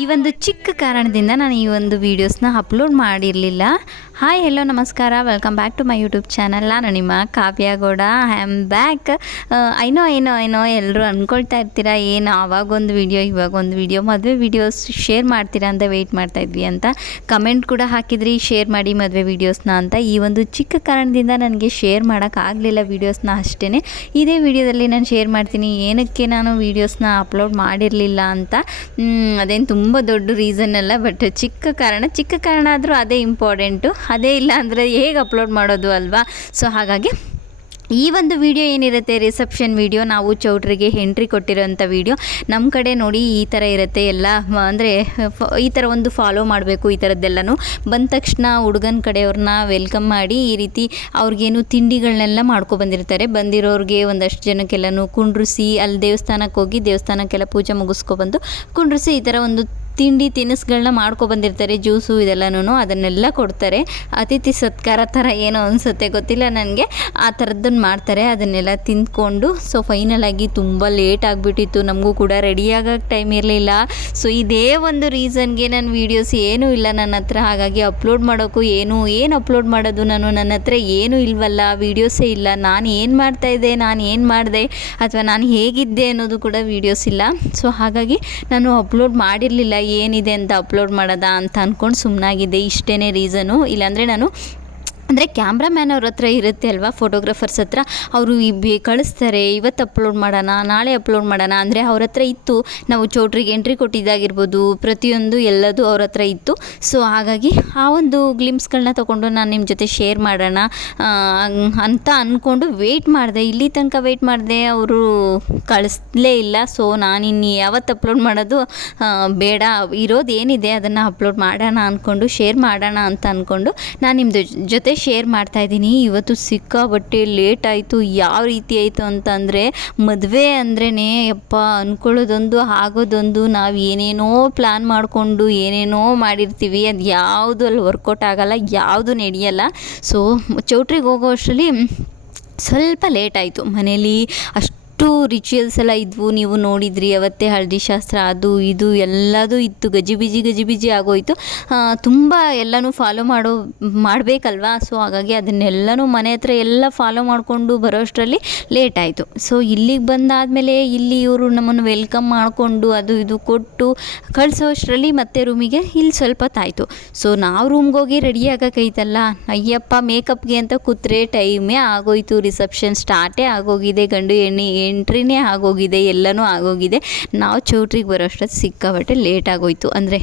ಈ ಒಂದು ಚಿಕ್ಕ ಕಾರಣದಿಂದ ನಾನು ಈ ಒಂದು ವೀಡಿಯೋಸ್ನ ಅಪ್ಲೋಡ್ ಮಾಡಿರಲಿಲ್ಲ. ಹಾಯ್ ಹೆಲೋ ನಮಸ್ಕಾರ, welcome back to my YouTube channel. ನಾನು ನಿಮ್ಮ Kavya Gowda. I am back. I know ಎಲ್ಲರೂ ಅಂದ್ಕೊಳ್ತಾ ಇರ್ತೀರಾ, ಏನು ಆವಾಗೊಂದು ವೀಡಿಯೋ ಇವಾಗೊಂದು ವೀಡಿಯೋ, ಮದುವೆ ವೀಡಿಯೋಸ್ ಶೇರ್ ಮಾಡ್ತೀರಾ ಅಂತ ವೆಯ್ಟ್ ಮಾಡ್ತಾಯಿದ್ವಿ ಅಂತ ಕಮೆಂಟ್ ಕೂಡ ಹಾಕಿದ್ರಿ, ಶೇರ್ ಮಾಡಿ ಮದುವೆ ವೀಡಿಯೋಸ್ನ ಅಂತ. ಈ ಒಂದು ಚಿಕ್ಕ ಕಾರಣದಿಂದ ನನಗೆ ಶೇರ್ ಮಾಡೋಕ್ಕಾಗಲಿಲ್ಲ ವೀಡಿಯೋಸ್ನ ಅಷ್ಟೇ. ಇದೇ ವಿಡಿಯೋದಲ್ಲಿ ನಾನು ಶೇರ್ ಮಾಡ್ತೀನಿ ಏನಕ್ಕೆ ನಾನು ವೀಡಿಯೋಸ್ನ ಅಪ್ಲೋಡ್ ಮಾಡಿರಲಿಲ್ಲ ಅಂತ. ಅದೇನು ತುಂಬ ದೊಡ್ಡ ರೀಸನ್ ಅಲ್ಲ, ಬಟ್ ಚಿಕ್ಕ ಕಾರಣ ಆದರೂ ಅದೇ ಇಂಪಾರ್ಟೆಂಟು. ಅದೇ ಇಲ್ಲ ಅಂದರೆ ಹೇಗೆ ಅಪ್ಲೋಡ್ ಮಾಡೋದು ಅಲ್ವಾ? ಸೊ ಹಾಗಾಗಿ ಈ ಒಂದು ವಿಡಿಯೋ ಏನಿರುತ್ತೆ ರಿಸೆಪ್ಷನ್ ವಿಡಿಯೋ, ನಾವು ಚೌಟ್ರಿಗೆ ಎಂಟ್ರಿ ಕೊಟ್ಟಿರೋಂಥ ವಿಡಿಯೋ. ನಮ್ಮ ಕಡೆ ನೋಡಿ ಈ ಥರ ಇರುತ್ತೆ ಎಲ್ಲ, ಅಂದರೆ ಈ ಥರ ಒಂದು ಫಾಲೋ ಮಾಡಬೇಕು. ಈ ಥರದ್ದೆಲ್ಲನೂ ಬಂದ ತಕ್ಷಣ ಹುಡುಗನ ಕಡೆಯವ್ರನ್ನ ವೆಲ್ಕಮ್ ಮಾಡಿ ಈ ರೀತಿ ಅವ್ರಿಗೇನು ತಿಂಡಿಗಳನ್ನೆಲ್ಲ ಮಾಡ್ಕೊಬಂದಿರ್ತಾರೆ. ಬಂದಿರೋರಿಗೆ ಒಂದಷ್ಟು ಜನಕ್ಕೆಲ್ಲನೂ ಕುಂಡ್ರಿಸಿ ಅಲ್ಲಿ ದೇವಸ್ಥಾನಕ್ಕೆ ಹೋಗಿ ದೇವಸ್ಥಾನಕ್ಕೆಲ್ಲ ಪೂಜೆ ಮುಗಿಸ್ಕೊಬಂದು ಕುಂಡ್ರಿಸಿ ಈ ಥರ ಒಂದು ತಿಂಡಿ ತಿನಿಸುಗಳನ್ನ ಮಾಡ್ಕೊಬಂದಿರ್ತಾರೆ. ಜ್ಯೂಸು ಇದೆಲ್ಲನೂ ಅದನ್ನೆಲ್ಲ ಕೊಡ್ತಾರೆ. ಅತಿಥಿ ಸತ್ಕಾರ ಥರ ಏನೋ ಅನಿಸುತ್ತೆ, ಗೊತ್ತಿಲ್ಲ ನನಗೆ. ಆ ಥರದ್ದನ್ನು ಮಾಡ್ತಾರೆ. ಅದನ್ನೆಲ್ಲ ತಿಂದ್ಕೊಂಡು ಸೊ ಫೈನಲಾಗಿ ತುಂಬ ಲೇಟ್ ಆಗಿಬಿಟ್ಟಿತ್ತು. ನಮಗೂ ಕೂಡ ರೆಡಿಯಾಗೋಕ್ಕೆ ಟೈಮ್ ಇರಲಿಲ್ಲ. ಸೊ ಇದೇ ಒಂದು ರೀಸನ್ಗೆ ನನ್ನ ವೀಡಿಯೋಸ್ ಏನೂ ಇಲ್ಲ ನನ್ನ ಹತ್ರ. ಹಾಗಾಗಿ ಅಪ್ಲೋಡ್ ಮಾಡೋಕ್ಕೂ ಏನು ಅಪ್ಲೋಡ್ ಮಾಡೋದು, ನನ್ನ ಹತ್ರ ಏನೂ ಇಲ್ವಲ್ಲ, ವೀಡಿಯೋಸೇ ಇಲ್ಲ. ನಾನು ಏನು ಮಾಡ್ತಾಯಿದ್ದೆ, ನಾನು ಏನು ಮಾಡಿದೆ ಅಥವಾ ನಾನು ಹೇಗಿದ್ದೆ ಅನ್ನೋದು ಕೂಡ ವೀಡಿಯೋಸ್ ಇಲ್ಲ. ಸೊ ಹಾಗಾಗಿ ನಾನು ಅಪ್ಲೋಡ್ ಮಾಡಿರಲಿಲ್ಲ. ಏನಿದೆ ಅಂತ ಅಪ್ಲೋಡ್ ಮಾಡೋದಾ ಅಂತ ಅಂದ್ಕೊಂಡು ಸುಮ್ಮನಾಗಿದ್ದೆ. ಇಷ್ಟೇ ರೀಸನು. ಇಲ್ಲಾಂದರೆ ನಾನು ಅಂದರೆ ಕ್ಯಾಮ್ರಾಮ್ಯಾನ್ ಅವ್ರ ಹತ್ರ ಇರುತ್ತೆ ಅಲ್ವಾ, ಫೋಟೋಗ್ರಾಫರ್ಸ್ ಹತ್ರ, ಅವರು ಕಳಿಸ್ತಾರೆ, ಇವತ್ತು ಅಪ್ಲೋಡ್ ಮಾಡೋಣ, ನಾಳೆ ಅಪ್ಲೋಡ್ ಮಾಡೋಣ ಅಂದರೆ ಅವ್ರ ಹತ್ರ ಇತ್ತು. ನಾವು ಚೌಟ್ರಿಗೆ ಎಂಟ್ರಿ ಕೊಟ್ಟಿದ್ದಾಗಿರ್ಬೋದು, ಪ್ರತಿಯೊಂದು ಎಲ್ಲದೂ ಅವ್ರ ಹತ್ರ ಇತ್ತು. ಸೊ ಹಾಗಾಗಿ ಆ ಒಂದು ಗ್ಲಿಮ್ಸ್ಗಳನ್ನ ತೊಗೊಂಡು ನಾನು ನಿಮ್ಮ ಜೊತೆ ಶೇರ್ ಮಾಡೋಣ ಅಂತ ಅಂದ್ಕೊಂಡು ವೆಯ್ಟ್ ಮಾಡಿದೆ. ಇಲ್ಲಿ ತನಕ ವೆಯ್ಟ್ ಮಾಡಿದೆ, ಅವರು ಕಳಿಸ್ಲೇ ಇಲ್ಲ. ಸೊ ನಾನಿನ್ನು ಯಾವತ್ತು ಅಪ್ಲೋಡ್ ಮಾಡೋದು ಬೇಡ, ಇರೋದು ಏನಿದೆ ಅದನ್ನು ಅಪ್ಲೋಡ್ ಮಾಡೋಣ ಅಂದ್ಕೊಂಡು ಶೇರ್ ಮಾಡೋಣ ಅಂತ ಅಂದ್ಕೊಂಡು ನಾನು ನಿಮ್ಮ ಜೊತೆ ಶೇರ್ ಮಾಡ್ತಾಯಿದ್ದೀನಿ. ಇವತ್ತು ಸಿಕ್ಕಾಬಟ್ಟೆ ಲೇಟ್ ಆಯಿತು. ಯಾವ ರೀತಿ ಆಯಿತು ಅಂತಂದರೆ, ಮದುವೆ ಅಂದ್ರೇ ಯಪ್ಪ ಅಂದ್ಕೊಳ್ಳೋದೊಂದು ಆಗೋದೊಂದು. ನಾವು ಏನೇನೋ ಪ್ಲ್ಯಾನ್ ಮಾಡಿಕೊಂಡು ಏನೇನೋ ಮಾಡಿರ್ತೀವಿ, ಅದು ಯಾವುದು ಅಲ್ಲಿ ವರ್ಕೌಟ್ ಆಗೋಲ್ಲ, ಯಾವುದು ನಡೆಯಲ್ಲ. ಸೊ ಚೌಟ್ರಿಗೆ ಹೋಗೋ ಅಷ್ಟರಲ್ಲಿ ಸ್ವಲ್ಪ ಲೇಟ್ ಆಯಿತು. ಮನೇಲಿ ಅಷ್ಟು ರಿಚುವಲ್ಸ್ ಎಲ್ಲ ಇದ್ವು, ನೀವು ನೋಡಿದ್ರಿ ಅವತ್ತೇ. ಹಳದಿ ಶಾಸ್ತ್ರ ಅದು ಇದು ಎಲ್ಲದೂ ಇತ್ತು. ಗಜಿಬಿಜಿ ಆಗೋಯಿತು. ತುಂಬ ಎಲ್ಲನೂ ಫಾಲೋ ಮಾಡಬೇಕಲ್ವಾ. ಸೊ ಹಾಗಾಗಿ ಅದನ್ನೆಲ್ಲನೂ ಮನೆ ಹತ್ರ ಎಲ್ಲ ಫಾಲೋ ಮಾಡಿಕೊಂಡು ಬರೋ ಅಷ್ಟರಲ್ಲಿ ಲೇಟ್ ಆಯಿತು. ಸೊ ಇಲ್ಲಿಗೆ ಬಂದಾದಮೇಲೆ ಇಲ್ಲಿ ಇವರು ನಮ್ಮನ್ನು ವೆಲ್ಕಮ್ ಮಾಡಿಕೊಂಡು ಅದು ಇದು ಕೊಟ್ಟು ಕಳಿಸೋ ಅಷ್ಟರಲ್ಲಿ ಮತ್ತೆ ರೂಮಿಗೆ ಇಲ್ಲಿ ಸ್ವಲ್ಪ ಹೊತ್ತಾಯಿತು. ಸೊ ನಾವು ರೂಮ್ಗೆ ಹೋಗಿ ರೆಡಿ ಆಗೋಕ್ಕೈತಲ್ಲ, ಅಯ್ಯಪ್ಪ ಮೇಕಪ್ಗೆ ಅಂತ ಕೂತ್ರೆ ಟೈಮೇ ಆಗೋಯಿತು. ರಿಸೆಪ್ಷನ್ ಸ್ಟಾರ್ಟೇ ಆಗೋಗಿದೆ, ಗಂಡು ಹೆಣ್ಣು ಎಂಟ್ರಿನೇ ಆಗೋಗಿದೆ, ಎಲ್ಲನೂ ಆಗೋಗಿದೆ. ನಾವು ಚೌಟ್ರಿಗೆ ಬರೋ ಅಷ್ಟೊತ್ತು ಸಿಕ್ಕಾಬಟ್ಟೆ ಲೇಟ್ ಆಗೋಯಿತು. ಅಂದರೆ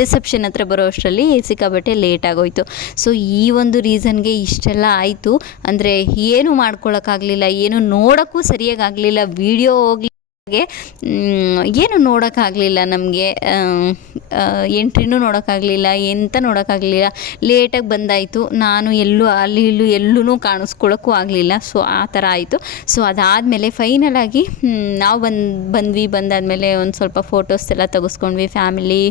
ರಿಸೆಪ್ಷನ್ ಹತ್ರ ಬರೋ ಅಷ್ಟರಲ್ಲಿ ಸಿಕ್ಕಾಬಟ್ಟೆ ಲೇಟ್ ಆಗೋಯಿತು. ಸೊ ಈ ಒಂದು ರೀಸನ್ಗೆ ಇಷ್ಟೆಲ್ಲ ಆಯಿತು. ಅಂದರೆ ಏನು ಮಾಡ್ಕೊಳಕ್ಕಾಗಲಿಲ್ಲ, ಏನು ನೋಡೋಕ್ಕೂ ಸರಿಯಾಗಿ ಆಗಲಿಲ್ಲ. ವೀಡಿಯೋ ಏನು ನೋಡೋಕ್ಕಾಗಲಿಲ್ಲ ನಮಗೆ. ಎಂಟ್ರಿನೂ ನೋಡೋಕ್ಕಾಗಲಿಲ್ಲ, ಎಂತ ನೋಡೋಕ್ಕಾಗಲಿಲ್ಲ. ಲೇಟಾಗಿ ಬಂದಾಯಿತು. ನಾನು ಎಲ್ಲೂ ಕಾಣಿಸ್ಕೊಳ್ಳೋಕ್ಕೂ ಆಗಲಿಲ್ಲ. ಸೊ ಆ ಥರ ಆಯಿತು. ಸೊ ಅದಾದಮೇಲೆ ಫೈನಲಾಗಿ ನಾವು ಬಂದಾದಮೇಲೆ ಒಂದು ಸ್ವಲ್ಪ ಫೋಟೋಸ್ ಎಲ್ಲ ತೆಗೆಸ್ಕೊಂಡ್ವಿ. ಫ್ಯಾಮಿಲಿ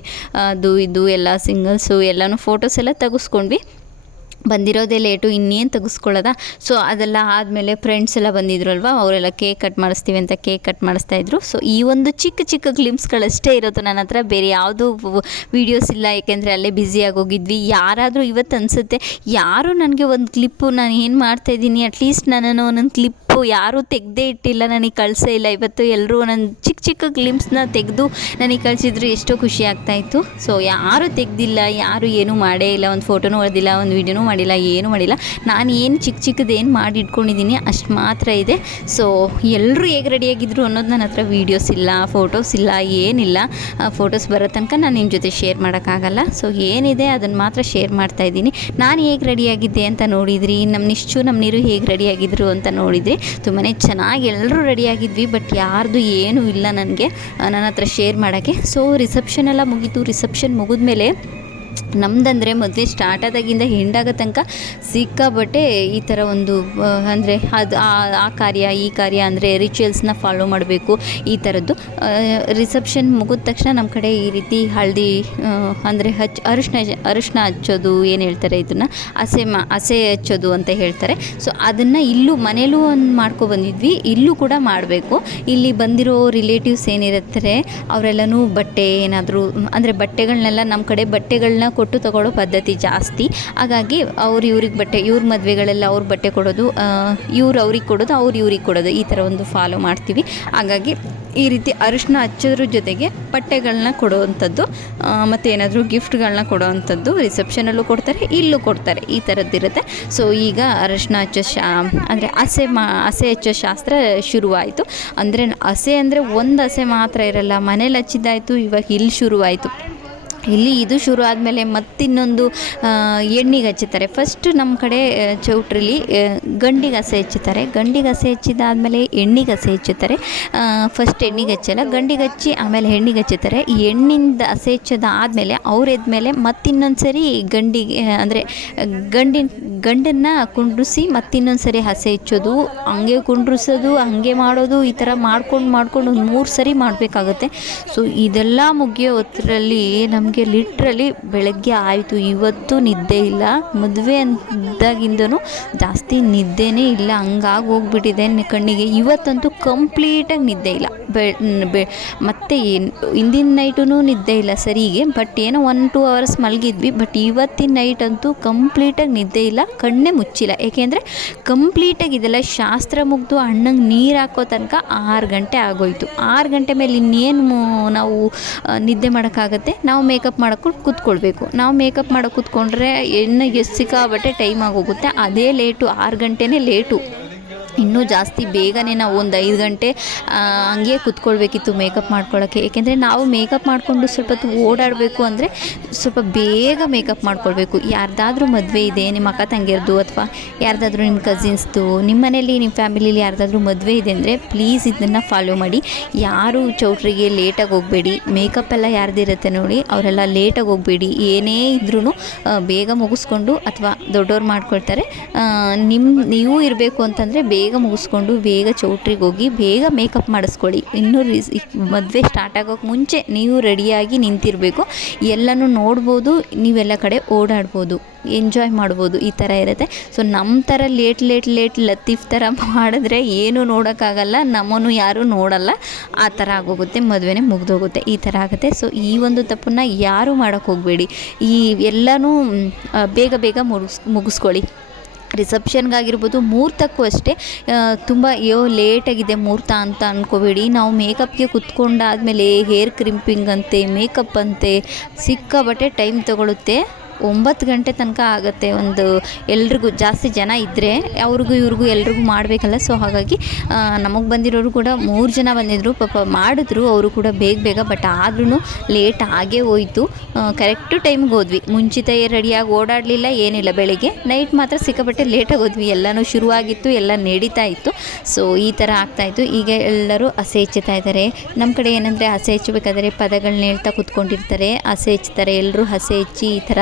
ಅದು ಇದು ಎಲ್ಲ ಸಿಂಗಲ್ಸು ಎಲ್ಲನೂ ಫೋಟೋಸ್ ಎಲ್ಲ ತೆಗೆಸ್ಕೊಂಡ್ವಿ. ಬಂದಿರೋದೇ ಲೇಟು, ಇನ್ನೇನು ತೆಗೆಸ್ಕೊಳ್ಳೋದ. ಸೊ ಅದೆಲ್ಲ ಆದಮೇಲೆ ಫ್ರೆಂಡ್ಸ್ ಎಲ್ಲ ಬಂದಿದ್ರು ಅಲ್ವಾ, ಅವರೆಲ್ಲ ಕೇಕ್ ಕಟ್ ಮಾಡಿಸ್ತೀವಿ ಅಂತ ಕೇಕ್ ಕಟ್ ಮಾಡಿಸ್ತಾಯಿದ್ರು. ಸೊ ಈ ಒಂದು ಚಿಕ್ಕ ಗ್ಲಿಮ್ಸ್ಗಳಷ್ಟೇ ಇರೋದು ನನ್ನ ಹತ್ರ, ಬೇರೆ ಯಾವುದೂ ವೀಡಿಯೋಸ್ ಇಲ್ಲ. ಯಾಕೆಂದರೆ ಅಲ್ಲೇ ಬ್ಯುಸಿಯಾಗೋಗಿದ್ವಿ. ಯಾರಾದರೂ ಇವತ್ತು ಅನಿಸುತ್ತೆ, ಯಾರು ನನಗೆ ಒಂದು ಕ್ಲಿಪ್ಪು, ನಾನು ಏನು ಮಾಡ್ತಾಯಿದ್ದೀನಿ ಅಟ್ಲೀಸ್ಟ್ ನನ್ನನ್ನು ಒಂದೊಂದು ಕ್ಲಿಪ್ಪು ಯಾರೂ ತೆಗೆದೇ ಇಟ್ಟಿಲ್ಲ, ನನಗೆ ಕಳಿಸೇ ಇಲ್ಲ. ಇವತ್ತು ಎಲ್ಲರೂ ಒಂದೊಂದು ಚಿಕ್ಕ ಗ್ಲಿಮ್ಸ್ನ ತೆಗೆದು ನನಗೆ ಕಳಿಸಿದ್ರು, ಎಷ್ಟೋ ಖುಷಿ ಆಗ್ತಾಯಿತ್ತು. ಸೊ ಯಾರೂ ತೆಗೆದಿಲ್ಲ, ಯಾರೂ ಏನೂ ಮಾಡೇ ಇಲ್ಲ, ಒಂದು ಫೋಟೋನೂ ಹೊಡೆದಿಲ್ಲ, ಒಂದು ವೀಡಿಯೋನೂ ಮಾಡಿಲ್ಲ, ಏನೂ ಮಾಡಿಲ್ಲ. ನಾನು ಏನು ಚಿಕ್ಕದೇನು ಮಾಡಿ ಇಟ್ಕೊಂಡಿದ್ದೀನಿ ಅಷ್ಟು ಮಾತ್ರ ಇದೆ. ಸೊ ಎಲ್ಲರೂ ಹೇಗೆ ರೆಡಿಯಾಗಿದ್ರು ಅನ್ನೋದು ನನ್ನ ಹತ್ರ ವೀಡಿಯೋಸ್ ಇಲ್ಲ, ಫೋಟೋಸ್ ಇಲ್ಲ, ಏನಿಲ್ಲ. ಫೋಟೋಸ್ ಬರೋ ತನಕ ನಾನು ನಿಮ್ಮ ಜೊತೆ ಶೇರ್ ಮಾಡೋಕ್ಕಾಗಲ್ಲ. ಸೊ ಏನಿದೆ ಅದನ್ನು ಮಾತ್ರ ಶೇರ್ ಮಾಡ್ತಾಯಿದ್ದೀನಿ. ನಾನು ಹೇಗೆ ರೆಡಿಯಾಗಿದ್ದೆ ಅಂತ ನೋಡಿದ್ರಿ, ನಮ್ಮ ನಿಶ್ಚು ನಮ್ಮ ನೀರು ಹೇಗೆ ರೆಡಿಯಾಗಿದ್ರು ಅಂತ ನೋಡಿದ್ರಿ. ತುಂಬಾ ಚೆನ್ನಾಗಿ ಎಲ್ಲರೂ ರೆಡಿಯಾಗಿದ್ವಿ. ಬಟ್ ಯಾರ್ದು ಏನೂ ಇಲ್ಲ ನನಗೆ ನನ್ನ ಹತ್ರ ಶೇರ್ ಮಾಡೋಕ್ಕೆ. ಸೊ ರಿಸೆಪ್ಷನ್ ಎಲ್ಲ ಮುಗೀತು. ರಿಸೆಪ್ಷನ್ ಮುಗಿದ್ಮೇಲೆ ನಮ್ಮದಂದರೆ ಮದುವೆ ಸ್ಟಾರ್ಟ್ ಆದಾಗಿಂದ ಎಂಡಾಗೋ ತನಕ ಸಿಕ್ಕಾಬಟ್ಟೆ ಈ ಥರ ಒಂದು ಅಂದರೆ ಅದು ಆ ಕಾರ್ಯ ಈ ಕಾರ್ಯ ಅಂದರೆ ರಿಚುವಲ್ಸ್ನ ಫಾಲೋ ಮಾಡಬೇಕು. ಈ ಥರದ್ದು ರಿಸೆಪ್ಷನ್ ಮುಗಿದ ತಕ್ಷಣ ನಮ್ಮ ಕಡೆ ಈ ರೀತಿ ಹಳದಿ ಅಂದರೆ ಅರಿಶಿನ ಹಚ್ಚೋದು ಏನು ಹೇಳ್ತಾರೆ, ಇದನ್ನು ಹಸೆ ಹಚ್ಚೋದು ಅಂತ ಹೇಳ್ತಾರೆ. ಸೊ ಅದನ್ನು ಇಲ್ಲೂ ಮನೇಲೂ ಒಂದು ಮಾಡ್ಕೊಬಂದಿದ್ವಿ, ಇಲ್ಲೂ ಕೂಡ ಮಾಡಬೇಕು. ಇಲ್ಲಿ ಬಂದಿರೋ ರಿಲೇಟಿವ್ಸ್ ಏನಿರ್ತಾರೆ ಅವರೆಲ್ಲನೂ ಬಟ್ಟೆ ಏನಾದರೂ ಅಂದರೆ ಬಟ್ಟೆಗಳನ್ನೆಲ್ಲ ನಮ್ಮ ಕಡೆ ಬಟ್ಟೆಗಳನ್ನ ಕೊಟ್ಟು ತಗೊಳ್ಳೋ ಪದ್ಧತಿ ಜಾಸ್ತಿ. ಹಾಗಾಗಿ ಅವ್ರು ಇವ್ರಿಗೆ ಬಟ್ಟೆ, ಇವ್ರ ಮದುವೆಗಳೆಲ್ಲ ಅವ್ರ ಬಟ್ಟೆ ಕೊಡೋದು, ಇವ್ರು ಅವ್ರಿಗೆ ಕೊಡೋದು, ಅವ್ರು ಇವ್ರಿಗೆ ಕೊಡೋದು, ಈ ಥರ ಒಂದು ಫಾಲೋ ಮಾಡ್ತೀವಿ. ಹಾಗಾಗಿ ಈ ರೀತಿ ಅರಿಶಿನ ಹಚ್ಚೋದ್ರ ಜೊತೆಗೆ ಬಟ್ಟೆಗಳನ್ನ ಕೊಡೋವಂಥದ್ದು ಮತ್ತು ಏನಾದರೂ ಗಿಫ್ಟ್ಗಳನ್ನ ಕೊಡೋವಂಥದ್ದು ರಿಸೆಪ್ಷನಲ್ಲೂ ಕೊಡ್ತಾರೆ, ಇಲ್ಲೂ ಕೊಡ್ತಾರೆ, ಈ ಥರದ್ದಿರುತ್ತೆ. ಸೊ ಈಗ ಅರಿಶಿನ ಹಚ್ಚೋ ಅಂದರೆ ಹಸೆ ಹಚ್ಚೋ ಶಾಸ್ತ್ರ ಶುರುವಾಯಿತು. ಅಂದರೆ ಹಸೆ ಅಂದರೆ ಒಂದು ಹಸೆ ಮಾತ್ರ ಇರಲ್ಲ, ಮನೇಲಿ ಹಚ್ಚಿದ್ದಾಯಿತು, ಇವಾಗ ಇಲ್ಲಿ ಶುರುವಾಯಿತು. ಇಲ್ಲಿ ಇದು ಶುರು ಆದಮೇಲೆ ಮತ್ತಿನ್ನೊಂದು ಎಣ್ಣಿಗೆ ಹಚ್ಚುತ್ತಾರೆ. ಫಸ್ಟು ನಮ್ಮ ಕಡೆ ಚೌಟ್ರಿಲಿ ಗಂಡಿಗೆ ಹಸೆ ಹಚ್ಚುತ್ತಾರೆ, ಗಂಡಿಗೆ ಹಸೆ ಹಚ್ಚಿದಾದಮೇಲೆ ಹೆಣ್ಣಿಗೆ ಹಸೆ ಹಚ್ಚುತ್ತಾರೆ. ಫಸ್ಟ್ ಹೆಣ್ಣಿಗೆ ಹಚ್ಚಲ್ಲ, ಗಂಡಿಗೆ ಹಚ್ಚಿ ಆಮೇಲೆ ಹೆಣ್ಣಿಗೆ ಹಚ್ಚುತ್ತಾರೆ. ಈ ಹೆಣ್ಣಿಂದ ಹಸೆ ಹಚ್ಚೋದಾದಮೇಲೆ ಅವ್ರು ಎದ್ಮೇಲೆ ಮತ್ತಿನ್ನೊಂದು ಸರಿ ಗಂಡಿಗೆ ಅಂದರೆ ಗಂಡನ್ನು ಕುಂಡ್ರಿಸಿ ಮತ್ತಿನ್ನೊಂದು ಸರಿ ಹಸೆ ಹಚ್ಚೋದು, ಹಂಗೆ ಕುಂಡ್ರಿಸೋದು, ಹಂಗೆ ಮಾಡೋದು, ಈ ಥರ ಮಾಡ್ಕೊಂಡು ಒಂದು 3 ಸರಿ ಮಾಡಬೇಕಾಗುತ್ತೆ. ಸೊ ಇದೆಲ್ಲ ಮುಗಿಯೋ ಹೊತ್ತರಲ್ಲಿ ನಮಗೆ ಲಿಟ್ರಲಿ ಬೆಳಗ್ಗೆ ಆಯಿತು. ಇವತ್ತು ನಿದ್ದೆ ಇಲ್ಲ, ಮದುವೆ ಅಂದಾಗಿಂದನೂ ಜಾಸ್ತಿ ನಿದ್ದೆನೇ ಇಲ್ಲ, ಹಂಗಾಗಿ ಹೋಗ್ಬಿಟ್ಟಿದೆ ಕಣ್ಣಿಗೆ. ಇವತ್ತಂತೂ ಕಂಪ್ಲೀಟಾಗಿ ನಿದ್ದೆ ಇಲ್ಲ. ಮತ್ತು ಹಿಂದಿನ ನೈಟೂ ನಿದ್ದೆ ಇಲ್ಲ ಸರಿಗೆ, ಬಟ್ ಏನೋ 1-2 ಅವರ್ಸ್ ಮಲಗಿದ್ವಿ. ಬಟ್ ಇವತ್ತಿನ ನೈಟ್ ಅಂತೂ ಕಂಪ್ಲೀಟಾಗಿ ನಿದ್ದೆ ಇಲ್ಲ, ಕಣ್ಣೇ ಮುಚ್ಚಿಲ್ಲ. ಏಕೆಂದರೆ ಕಂಪ್ಲೀಟಾಗಿ ಇದೆಲ್ಲ ಶಾಸ್ತ್ರ ಮುಗಿದು ಅಣ್ಣಂಗೆ ನೀರು ಹಾಕೋ ತನಕ 6 ಗಂಟೆ ಆಗೋಯ್ತು. 6 ಗಂಟೆ ಮೇಲೆ ಇನ್ನೇನು ನಾವು ನಿದ್ದೆ ಮಾಡೋಕ್ಕಾಗತ್ತೆ? ನಾವು ಮೇಕಪ್ ಮಾಡೋಕ್ಕೆ ಕೂತ್ಕೊಳ್ಬೇಕು. ನಾವು ಮೇಕಪ್ ಮಾಡೋಕ್ಕೆ ಕೂತ್ಕೊಂಡ್ರೆ ಎಣ್ಣೆಗೆ ಸಿಕ್ಕಾಬಟ್ಟೆ ಟೈಮ್ ಆಗೋಗುತ್ತೆ. ಅದೇ ಲೇಟು, 6 ಗಂಟೆನೇ ಲೇಟು. ಇನ್ನೂ ಜಾಸ್ತಿ ಬೇಗನೆ ನಾವು ಒಂದು 5 ಗಂಟೆ ಹಂಗೆ ಕೂತ್ಕೊಳ್ಬೇಕಿತ್ತು ಮೇಕಪ್ ಮಾಡ್ಕೊಳ್ಳೋಕ್ಕೆ. ಏಕೆಂದರೆ ನಾವು ಮೇಕಪ್ ಮಾಡಿಕೊಂಡು ಸ್ವಲ್ಪ ಹೊತ್ತು ಓಡಾಡಬೇಕು ಅಂದರೆ ಸ್ವಲ್ಪ ಬೇಗ ಮೇಕಪ್ ಮಾಡ್ಕೊಳ್ಬೇಕು. ಯಾರ್ದಾದ್ರೂ ಮದುವೆ ಇದೆ, ನಿಮ್ಮ ಅಕ್ಕ ತಂಗಿಯರ್ದು ಅಥವಾ ಯಾರ್ದಾದ್ರೂ ನಿಮ್ಮ ಕಸಿನ್ಸ್ದು, ನಿಮ್ಮ ಮನೇಲಿ ನಿಮ್ಮ ಫ್ಯಾಮಿಲಿಲಿ ಯಾರ್ದಾದ್ರೂ ಮದುವೆ ಇದೆ ಅಂದರೆ ಪ್ಲೀಸ್ ಇದನ್ನು ಫಾಲೋ ಮಾಡಿ. ಯಾರು ಚೌಟ್ರಿಗೆ ಲೇಟಾಗಿ ಹೋಗಬೇಡಿ. ಮೇಕಪ್ ಎಲ್ಲ ಯಾರ್ದಿರುತ್ತೆ ನೋಡಿ ಅವರೆಲ್ಲ ಲೇಟಾಗಿ ಹೋಗಬೇಡಿ. ಏನೇ ಇದ್ರೂ ಬೇಗ ಮುಗಿಸ್ಕೊಂಡು ಅಥವಾ ದೊಡ್ಡವ್ರು ಮಾಡ್ಕೊಳ್ತಾರೆ, ನೀವು ಇರಬೇಕು ಅಂತಂದರೆ ಬೇಗ ಮುಗಿಸ್ಕೊಂಡು ಬೇಗ ಚೌಟ್ರಿಗೆ ಹೋಗಿ ಬೇಗ ಮೇಕಪ್ ಮಾಡಿಸ್ಕೊಳ್ಳಿ. ಇನ್ನೂ ಮದುವೆ ಸ್ಟಾರ್ಟ್ ಆಗೋಕ್ಕೆ ಮುಂಚೆ ನೀವು ರೆಡಿಯಾಗಿ ನಿಂತಿರಬೇಕು. ಎಲ್ಲನೂ ನೋಡ್ಬೋದು, ನೀವೆಲ್ಲ ಕಡೆ ಓಡಾಡ್ಬೋದು, ಎಂಜಾಯ್ ಮಾಡ್ಬೋದು, ಈ ಥರ ಇರುತ್ತೆ. ಸೊ ನಮ್ಮ ಥರ ಲೇಟ್ ಲತೀಫ್ ಥರ ಮಾಡಿದ್ರೆ ಏನೂ ನೋಡೋಕ್ಕಾಗಲ್ಲ, ನಮ್ಮನ್ನು ಯಾರೂ ನೋಡಲ್ಲ, ಆ ಥರ ಆಗೋಗುತ್ತೆ, ಮದುವೆನೇ ಮುಗಿದೋಗುತ್ತೆ, ಈ ಥರ ಆಗುತ್ತೆ. ಸೊ ಈ ಒಂದು ತಪ್ಪನ್ನು ಯಾರೂ ಮಾಡೋಕ್ಕೆ ಹೋಗಬೇಡಿ. ಈ ಎಲ್ಲನೂ ಬೇಗ ಮುಗಿಸ್ಕೊಳ್ಳಿ. ರಿಸೆಪ್ಷನ್ಗಾಗಿರ್ಬೋದು, ಮುಹೂರ್ತಕ್ಕೂ ಅಷ್ಟೇ. ತುಂಬ ಲೇಟಾಗಿದೆ ಮುಹೂರ್ತ ಅಂತ ಅಂದ್ಕೋಬೇಡಿ. ನಾವು ಮೇಕಪ್ಗೆ ಕುತ್ಕೊಂಡಾದಮೇಲೆ ಹೇರ್ ಕ್ರಿಂಪಿಂಗ್ ಅಂತೆ, ಮೇಕಪ್ ಅಂತೆ, ಸಿಕ್ಕಾಬಟ್ಟೆ ಟೈಮ್ ತೊಗೊಳುತ್ತೆ. 9 ಗಂಟೆ ತನಕ ಆಗುತ್ತೆ. ಒಂದು ಎಲ್ರಿಗೂ ಜಾಸ್ತಿ ಜನ ಇದ್ದರೆ ಅವ್ರಿಗೂ ಇವ್ರಿಗೂ ಎಲ್ರಿಗೂ ಮಾಡಬೇಕಲ್ಲ. ಸೊ ಹಾಗಾಗಿ ನಮಗೆ ಬಂದಿರೋರು ಕೂಡ 3 ಜನ ಬಂದಿದ್ದರು, ಪಾಪ ಮಾಡಿದ್ರು ಅವರು ಕೂಡ ಬೇಗ. ಬಟ್ ಆದ್ರೂ ಲೇಟ್ ಆಗೇ ಹೋಯಿತು. ಕರೆಕ್ಟು ಟೈಮ್ಗೆ ಹೋದ್ವಿ, ಮುಂಚಿತ ರೆಡಿಯಾಗಿ ಓಡಾಡಲಿಲ್ಲ, ಏನಿಲ್ಲ. ಬೆಳಿಗ್ಗೆ ನೈಟ್ ಮಾತ್ರ ಸಿಕ್ಕಾಪಟ್ಟೆ ಲೇಟಾಗಿ ಹೋದ್ವಿ. ಎಲ್ಲನೂ ಶುರುವಾಗಿತ್ತು, ಎಲ್ಲ ನಡೀತಾ ಇತ್ತು. ಸೊ ಈ ಥರ ಆಗ್ತಾಯಿತ್ತು. ಈಗ ಎಲ್ಲರೂ ಹಸೆ ಹಚ್ಚುತ್ತಾ ಇದ್ದಾರೆ. ನಮ್ಮ ಕಡೆ ಏನಂದರೆ ಹಸೆ ಹಚ್ಚಬೇಕಾದ್ರೆ ಪದಗಳನ್ನ ಹೇಳ್ತಾ ಕೂತ್ಕೊಂಡಿರ್ತಾರೆ, ಹಸೆ ಹಚ್ತಾರೆ. ಎಲ್ಲರೂ ಹಸೆ ಹಚ್ಚಿ ಈ ಥರ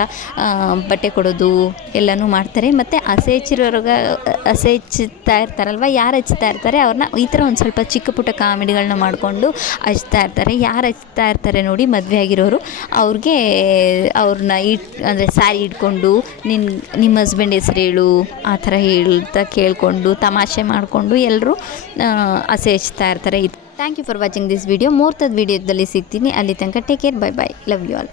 ಬಟ್ಟೆ ಕೊಡೋದು ಎಲ್ಲನೂ ಮಾಡ್ತಾರೆ. ಮತ್ತು ಹಸೆ ಹಚ್ಚುತ್ತಾ ಇರ್ತಾರಲ್ವ, ಯಾರು ಹಚ್ತಾ ಇರ್ತಾರೆ ಅವ್ರನ್ನ ಈ ಥರ ಒಂದು ಸ್ವಲ್ಪ ಚಿಕ್ಕ ಪುಟ್ಟ ಕಾಮಿಡಿಗಳನ್ನ ಮಾಡಿಕೊಂಡು ಹಚ್ತಾ ಇರ್ತಾರೆ. ಯಾರು ಹಚ್ತಾ ಇರ್ತಾರೆ ನೋಡಿ ಮದುವೆ ಆಗಿರೋರು, ಅವ್ರಿಗೆ ಅವ್ರನ್ನ ಅಂದರೆ ಸ್ಯಾರಿ ಇಟ್ಕೊಂಡು ನಿಮ್ಮ ಹಸ್ಬೆಂಡ್ ಹೆಸರು ಹೇಳು ಆ ಥರ ಹೇಳ್ತಾ ಕೇಳಿಕೊಂಡು ತಮಾಷೆ ಮಾಡಿಕೊಂಡು ಎಲ್ಲರೂ ಹಸೆ ಹಚ್ತಾ ಇರ್ತಾರೆ. Thank you for watching this video. ಮೂರ್ತದ ವಿಡಿಯೋದಲ್ಲಿ ಸಿಗ್ತೀನಿ. ಅಲ್ಲಿ ತನಕ take care, bye, love you all.